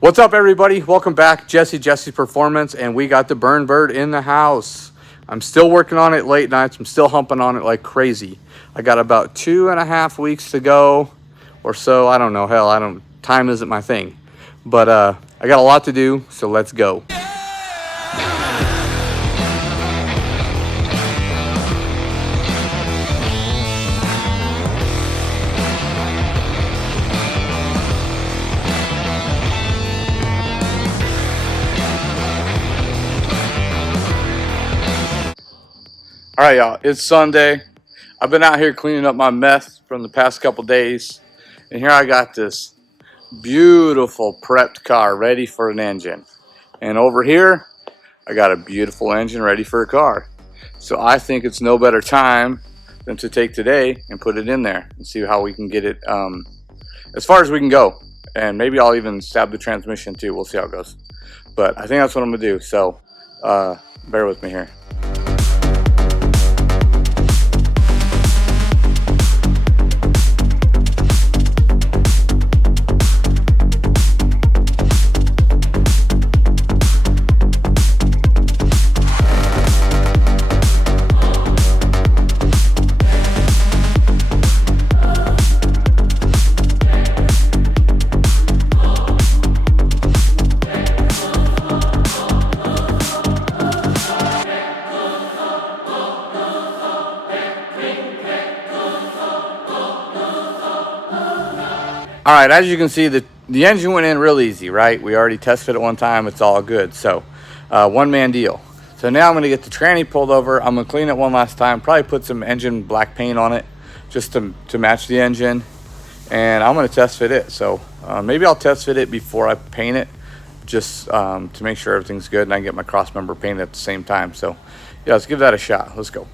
What's up, everybody? Welcome back. Jessie Performance, and we got the burn bird in the house. I'm still working on it late nights. I'm still humping on it like crazy. I got about 2.5 weeks to go or so. I don't know. Hell, time isn't my thing. But I got a lot to do, so let's go. All right, y'all, it's Sunday. I've been out here cleaning up my mess from the past couple days, and here I got this beautiful prepped car ready for an engine. And over here, I got a beautiful engine ready for a car. So I think it's no better time than to take today and put it in there and see how we can get it as far as we can go. And maybe I'll even stab the transmission too. We'll see how it goes. But I think that's what I'm gonna do. So bear with me here. All right, as you can see, the engine went in real easy, right? We already tested it one time. It's all good. So one-man deal. So now I'm going to get the tranny pulled over. I'm going to clean it one last time, probably put some engine black paint on it just to match the engine. And I'm going to test fit it. So maybe I'll test fit it before I paint it, just to make sure everything's good and I can get my cross member painted at the same time. So yeah, let's give that a shot. Let's go.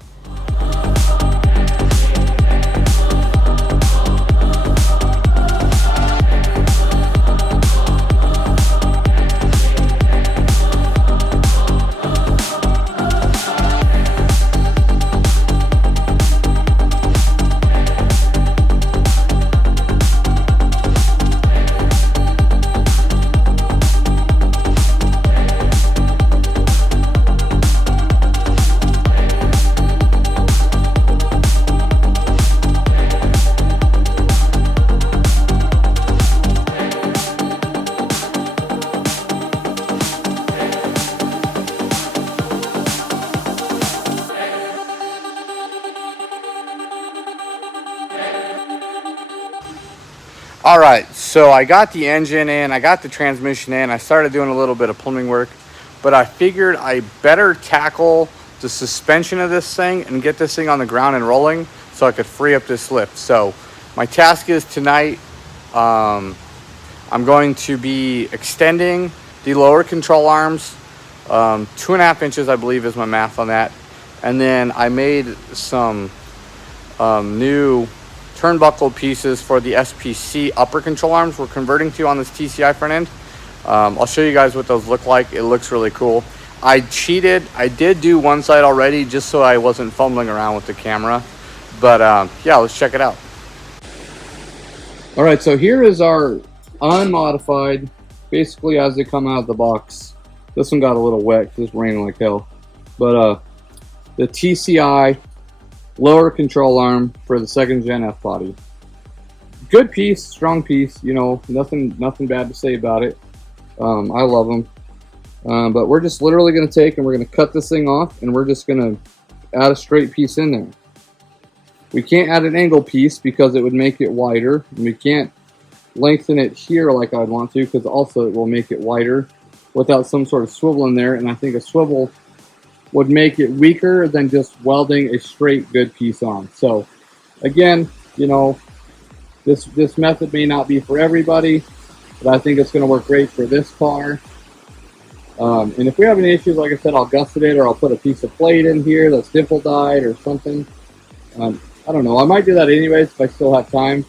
All right, so I got the engine in, I got the transmission in, I started doing a little bit of plumbing work, but I figured I better tackle the suspension of this thing and get this thing on the ground and rolling so I could free up this lift. So my task is tonight, I'm going to be extending the lower control arms, 2.5 inches, I believe is my math on that. And then I made some new turnbuckle pieces for the SPC upper control arms we're converting to on this TCI front end. I'll show you guys what those look like. It looks really cool. I cheated. I did do one side already just so I wasn't fumbling around with the camera. But yeah, let's check it out. All right, so here is our unmodified, basically as they come out of the box. This one got a little wet because it's raining like hell. But the TCI lower control arm for the 2nd gen F body. Good piece, strong piece, you know, nothing bad to say about it. I love them. But we're just literally going to take and we're going to cut this thing off and we're just going to add a straight piece in there. We can't add an angle piece because it would make it wider. And we can't lengthen it here like I'd want to because also it will make it wider without some sort of swivel in there. And I think a swivel would make it weaker than just welding a straight good piece on. So again, you know, this method may not be for everybody, but I think it's going to work great for this car. And if we have any issues, like I said, I'll gusset it or I'll put a piece of plate in here that's dimple dyed or something. I don't know. I might do that anyways if I still have time.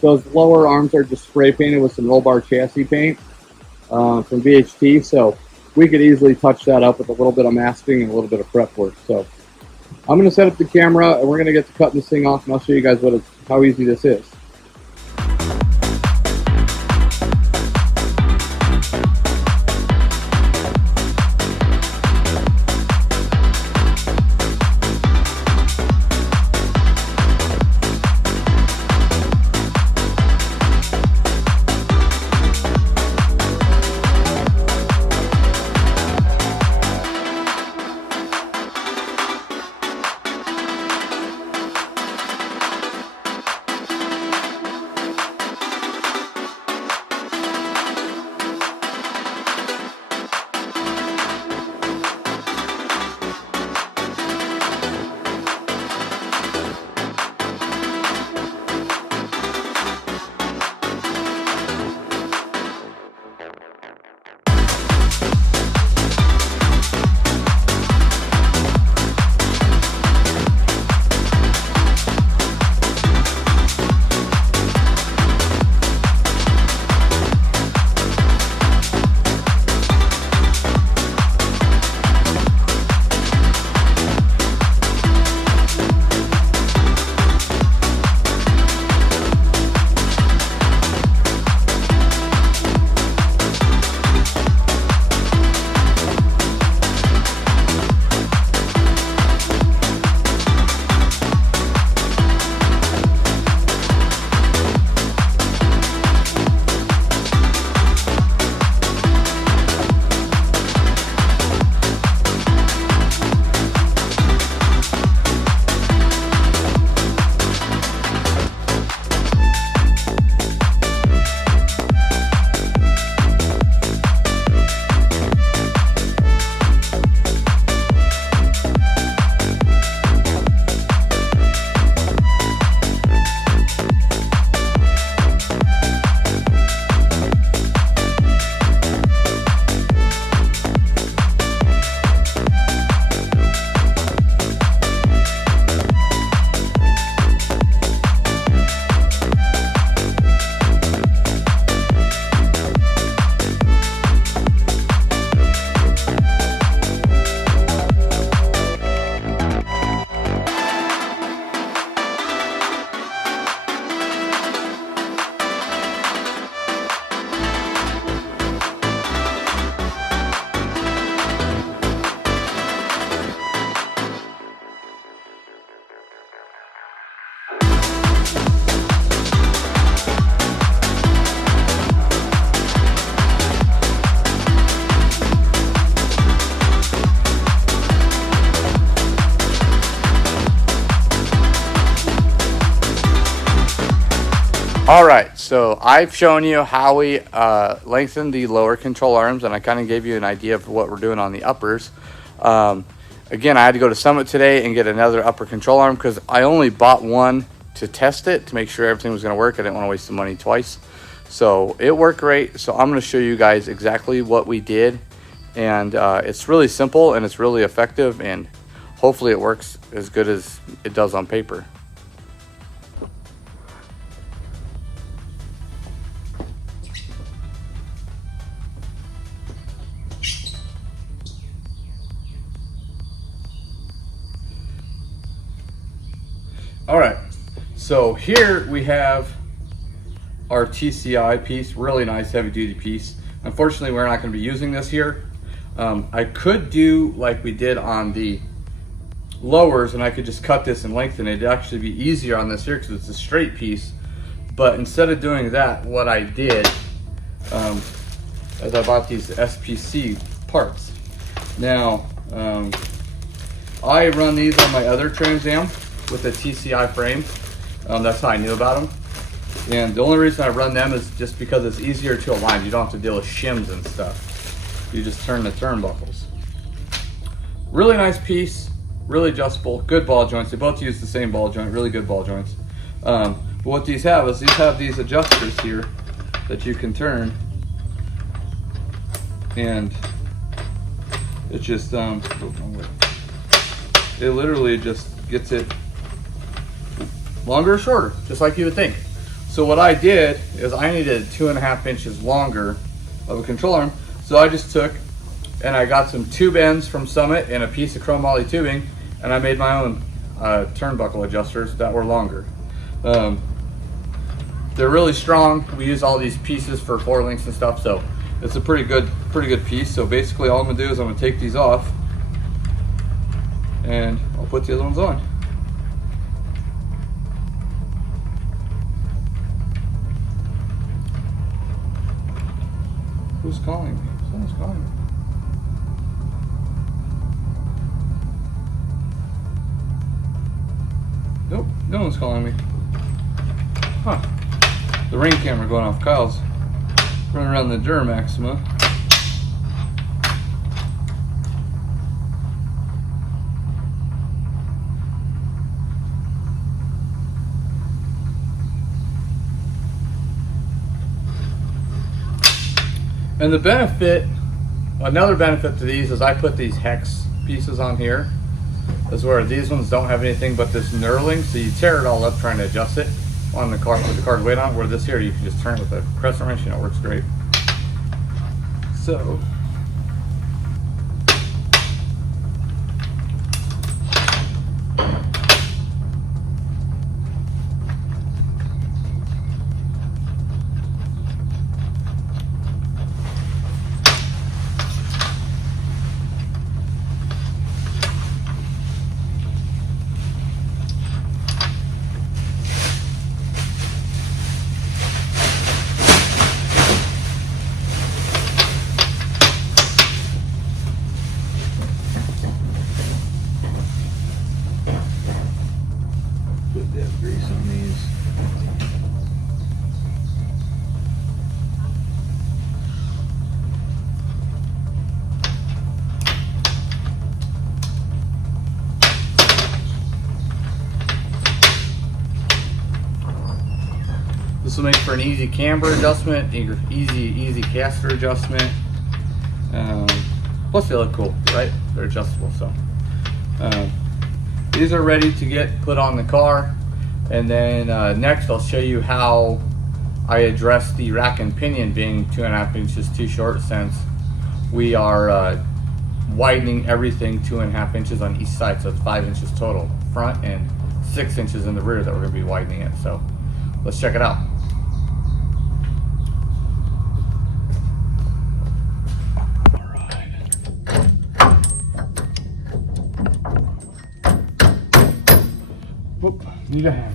Those lower arms are just spray painted with some roll bar chassis paint from VHT. So we could easily touch that up with a little bit of masking and a little bit of prep work. So I'm going to set up the camera and we're going to get to cutting this thing off and I'll show you guys how easy this is. All right, so I've shown you how we lengthen the lower control arms, and I kind of gave you an idea of what we're doing on the uppers. Again, I had to go to Summit today and get another upper control arm because I only bought one to test it to make sure everything was going to work. I didn't want to waste the money twice. So it worked great. So I'm going to show you guys exactly what we did. And it's really simple and it's really effective, and hopefully it works as good as it does on paper. All right, so here we have our TCI piece, really nice heavy duty piece. Unfortunately, we're not going to be using this here. I could do like we did on the lowers, and I could just cut this and lengthen it. It'd actually be easier on this here because it's a straight piece. But instead of doing that, what I did is I bought these SPC parts. Now, I run these on my other Trans Am with a TCI frame. That's how I knew about them. And the only reason I run them is just because it's easier to align. You don't have to deal with shims and stuff. You just turn the turnbuckles. Really nice piece, really adjustable, good ball joints. They both use the same ball joint, really good ball joints. But what these have is these adjusters here that you can turn. And it just, it literally just gets it longer or shorter, just like you would think. So what I did is I needed 2.5 inches longer of a control arm. So I just took and I got some tube ends from Summit and a piece of chrome Holley tubing, and I made my own turnbuckle adjusters that were longer. They're really strong. We use all these pieces for floor links and stuff, so it's a pretty good piece. So basically all I'm gonna do is I'm gonna take these off and I'll put the other ones on. Who's calling me? Someone's calling me. Nope, no one's calling me. Huh. The ring camera going off. Kyle's running around the Duramaxima. And the benefit, another benefit to these is I put these hex pieces on here. That's where these ones don't have anything but this knurling, so you tear it all up trying to adjust it on the car with the car's weight on it, where this here you can just turn it with a crescent wrench and it works great. So grease on these. This will make for an easy camber adjustment, easy caster adjustment. Plus they look cool, right? They're adjustable, so. These are ready to get put on the car. And then next I'll show you how I address the rack and pinion being 2.5 inches too short, since we are widening everything 2.5 inches on each side. So it's 5 inches total front and 6 inches in the rear that we're gonna be widening it. So let's check it out. Whoop, need a hammer.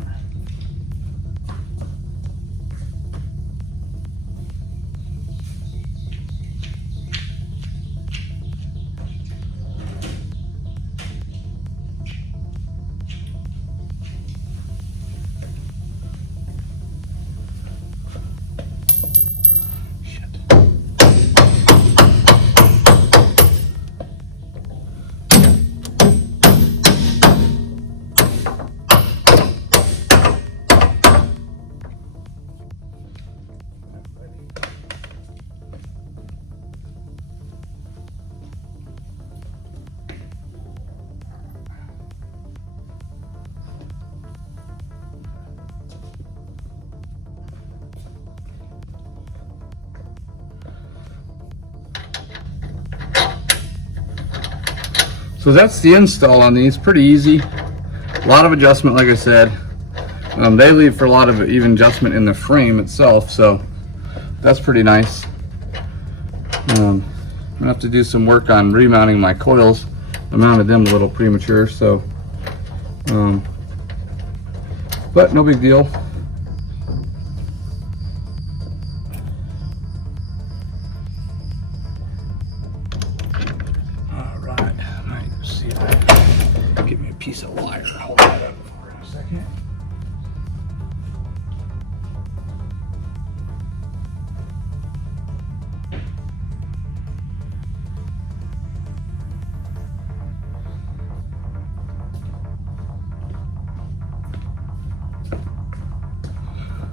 So that's the install on these. Pretty easy. A lot of adjustment, like I said. They leave for a lot of even adjustment in the frame itself, so that's pretty nice. I'm gonna have to do some work on remounting my coils. I mounted them a little premature, so but no big deal. All right, I might see if I can get me a piece of wire. Hold that up for a second.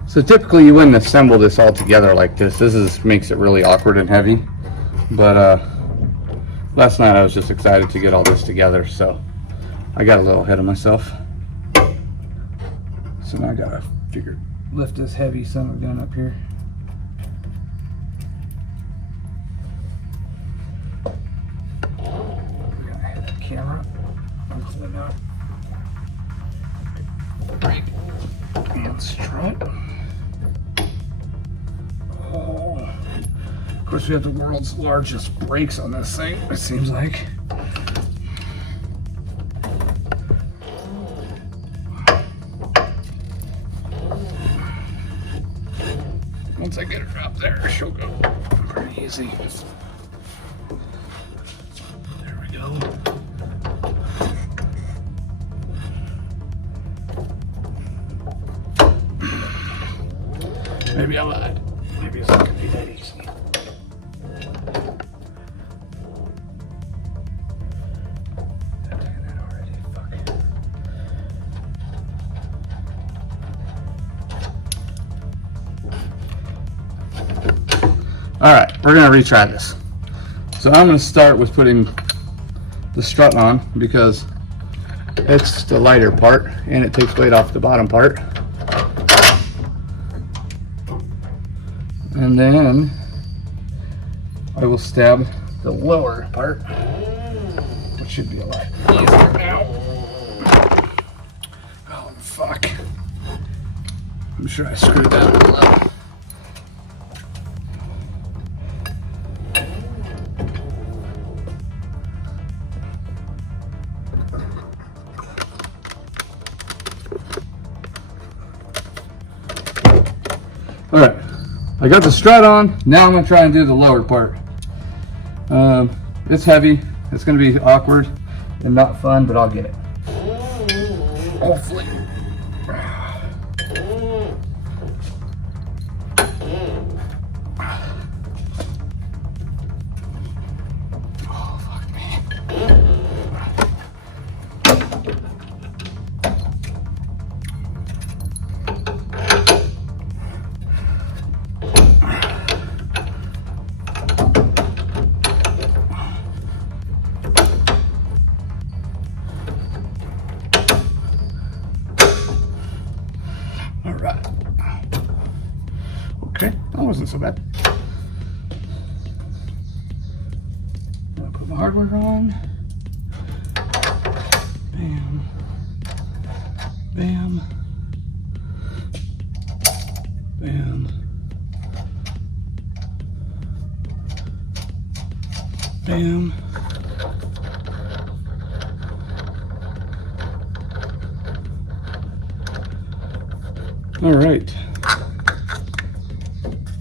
So typically you wouldn't assemble this all together like this. This makes it really awkward and heavy. But last night I was just excited to get all this together, so I got a little ahead of myself. So now I gotta lift this heavy son of a gun up here. We're gonna hit the camera. I'm pulling out brake and strut. Of course, we have the world's largest brakes on this thing, it seems like. Once I get her up there, she'll go pretty easy. There we go. Maybe I lied. Maybe it's not gonna be that easy. All right, we're gonna retry this. So I'm gonna start with putting the strut on because it's the lighter part and it takes weight off the bottom part. And then I will stab the lower part, which should be a lot easier now. Oh, fuck. I'm sure I screwed that one up. All right, I got the strut on. Now I'm gonna try and do the lower part. It's heavy. It's gonna be awkward and not fun, but I'll get it. Hopefully. Oh, fuck me. Okay, that wasn't so bad. I'll put my hardware on. Bam. Bam. Bam. Bam. All right.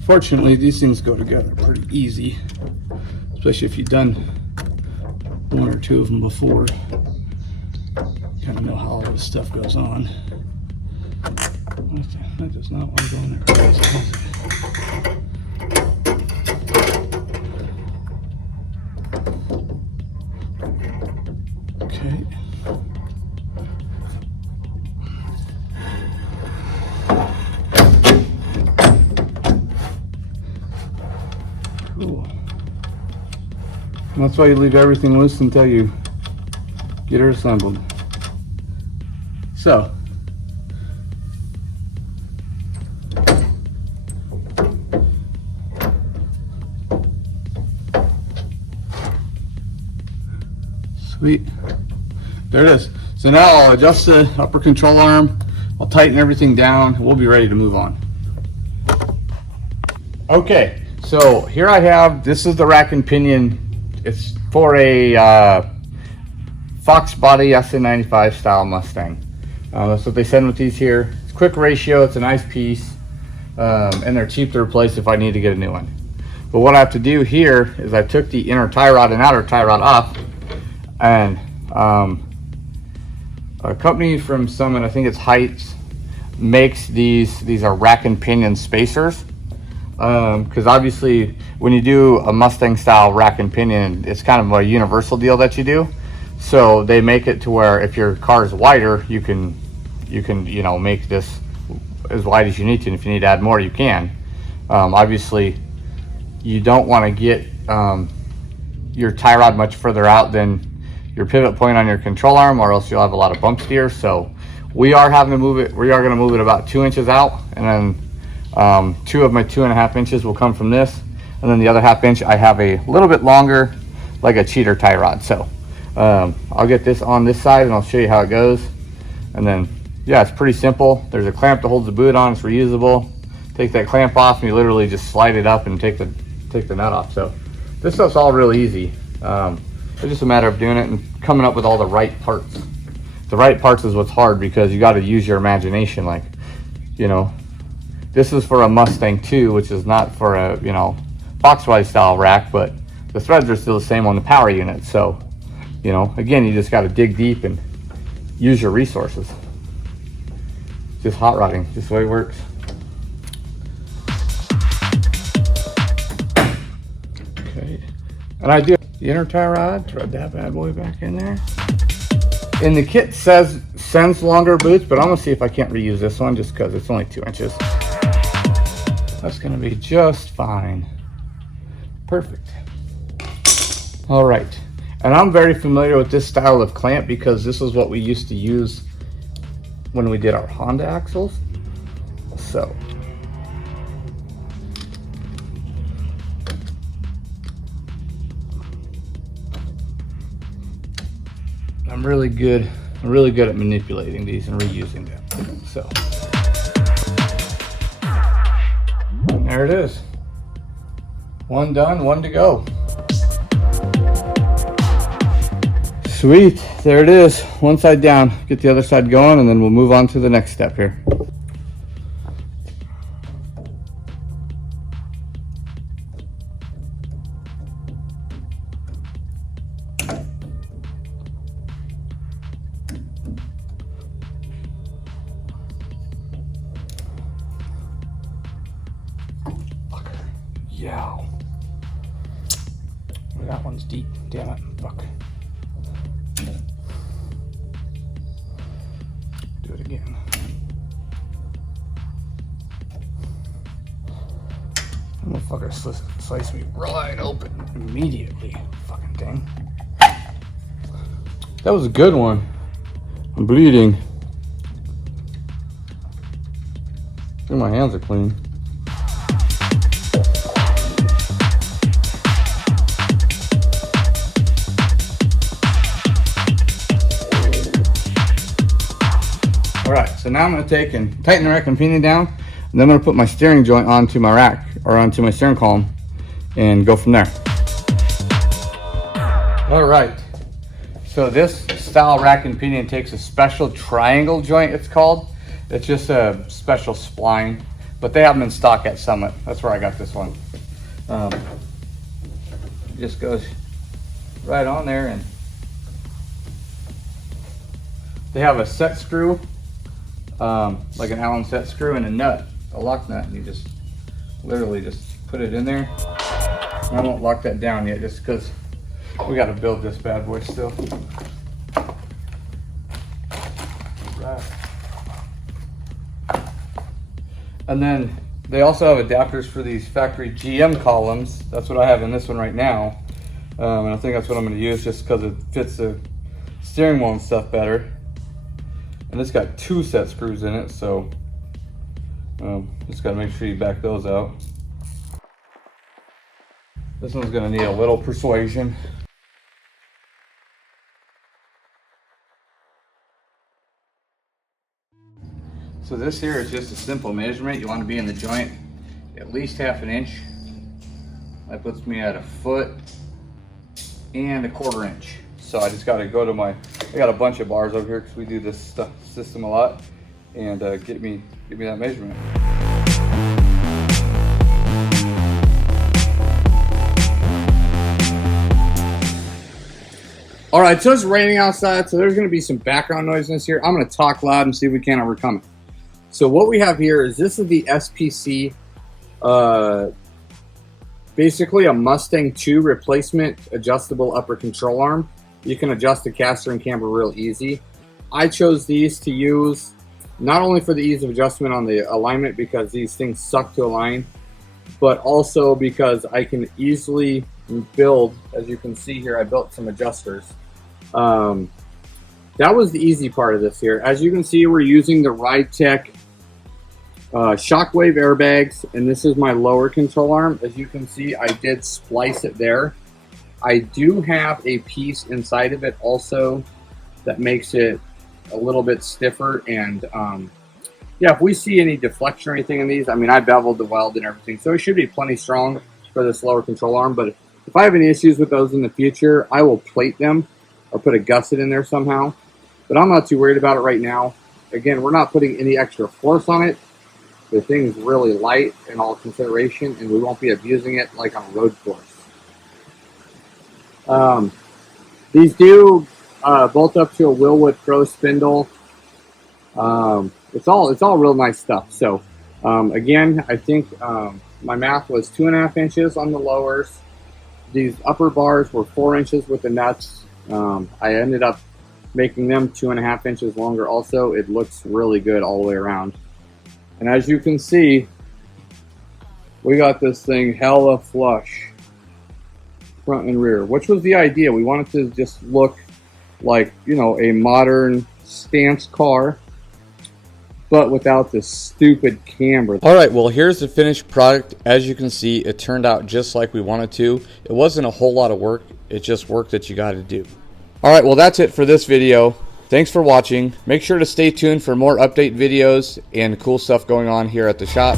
Fortunately, these things go together pretty easy, especially if you've done one or two of them before. Kind of know how all this stuff goes on. That does not want to go in there. Okay. Cool. And that's why you leave everything loose until you get her assembled. So, Sweet. There it is. So now I'll adjust the upper control arm. I'll tighten everything down. We'll be ready to move on. Okay, so here I have, this is the rack and pinion. It's for a Fox body SA95 style Mustang. That's what they send with these here. It's quick ratio, it's a nice piece, and they're cheap to replace if I need to get a new one. But what I have to do here is I took the inner tie rod and outer tie rod off, and a company from Summit, I think it's Heights, makes these are rack and pinion spacers. Because obviously when you do a Mustang style rack and pinion, it's kind of a universal deal that you do. So they make it to where if your car is wider, you can you know, make this as wide as you need to, and if you need to add more, you can. Obviously you don't want to get your tie rod much further out than your pivot point on your control arm, or else you'll have a lot of bump steer. So we are having to move it, we are going to move it about 2 inches out, and then 2 of my 2.5 inches will come from this, and then the other 1/2 inch I have a little bit longer, like a cheater tie rod. So I'll get this on this side and I'll show you how it goes. And then yeah, it's pretty simple. There's a clamp that holds the boot on, it's reusable. Take that clamp off and you literally just slide it up and take the nut off. So this stuff's all really easy. It's just a matter of doing it and coming up with all the right parts. The right parts is what's hard, because you got to use your imagination. Like, you know, this is for a Mustang 2, which is not for a, you know, Foxwise style rack, but the threads are still the same on the power unit. So, you know, again, you just got to dig deep and use your resources. Just hot rodding, just the way it works. Okay, and I do the inner tie rod, thread that bad boy back in there. And the kit sends longer boots, but I'm gonna see if I can't reuse this one just because it's only 2 inches. That's gonna be just fine. Perfect. All right, and I'm very familiar with this style of clamp because this is what we used to use when we did our Honda axles. So I'm really good at manipulating these and reusing them. So and there it is. One done, one to go. Sweet, there it is. One side down. Get the other side going, and then we'll move on to the next step here. Yeah. That one's deep. Damn it. Fuck. Do it again. That motherfucker sliced me right open immediately. Fucking thing. That was a good one. I'm bleeding. I think my hands are clean. All right, so now I'm gonna take and tighten the rack and pinion down, and then I'm gonna put my steering joint onto my rack, or onto my steering column, and go from there. All right, so this style rack and pinion takes a special triangle joint, it's called. It's just a special spline, but they have them in stock at Summit. That's where I got this one. It just goes right on there, and they have a set screw, like an Allen set screw, and a nut, a lock nut, and you just literally just put it in there. I won't lock that down yet just because we got to build this bad boy still. Right. And then they also have adapters for these factory GM columns. That's what I have in this one right now, and I think that's what I'm going to use just because it fits the steering wheel and stuff better. And it's got 2 set screws in it, so just got to make sure you back those out. This one's going to need a little persuasion. So this here is just a simple measurement. You want to be in the joint at least 1/2 inch. That puts me at 1 foot and 1/4 inch. So I just got to go to I got a bunch of bars over here because we do this system a lot, and get me that measurement. All right, so it's raining outside, so there's going to be some background noise in this here. I'm going to talk loud and see if we can overcome it. So what we have here is this is the SPC, basically a Mustang 2 replacement adjustable upper control arm. You can adjust the caster and camber real easy. I chose these to use not only for the ease of adjustment on the alignment because these things suck to align, but also because I can easily build, as you can see here, I built some adjusters. That was the easy part of this here. As you can see, we're using the RideTech Shockwave airbags, and this is my lower control arm. As you can see, I did splice it there. I do have a piece inside of it also that makes it a little bit stiffer, and yeah, if we see any deflection or anything in these, I mean, I beveled the weld and everything, so it should be plenty strong for this lower control arm. But if I have any issues with those in the future, I will plate them or put a gusset in there somehow. But I'm not too worried about it right now. Again, we're not putting any extra force on it. The thing's really light in all consideration, and we won't be abusing it like on a road course. These do bolt up to a Wilwood Pro spindle. It's all real nice stuff. So again, I think my math was 2.5 inches on the lowers. These upper bars were 4 inches with the nuts. I ended up making them 2.5 inches longer also. It looks really good all the way around. And as you can see, we got this thing hella flush, front and rear, which was the idea. We wanted to just look like, you know, a modern stance car, but without this stupid camber. All right, well, here's the finished product. As you can see, it turned out just like we wanted to. It wasn't a whole lot of work. It's just work that you got to do. All right, well, that's it for this video. Thanks for watching. Make sure to stay tuned for more update videos and cool stuff going on here at the shop.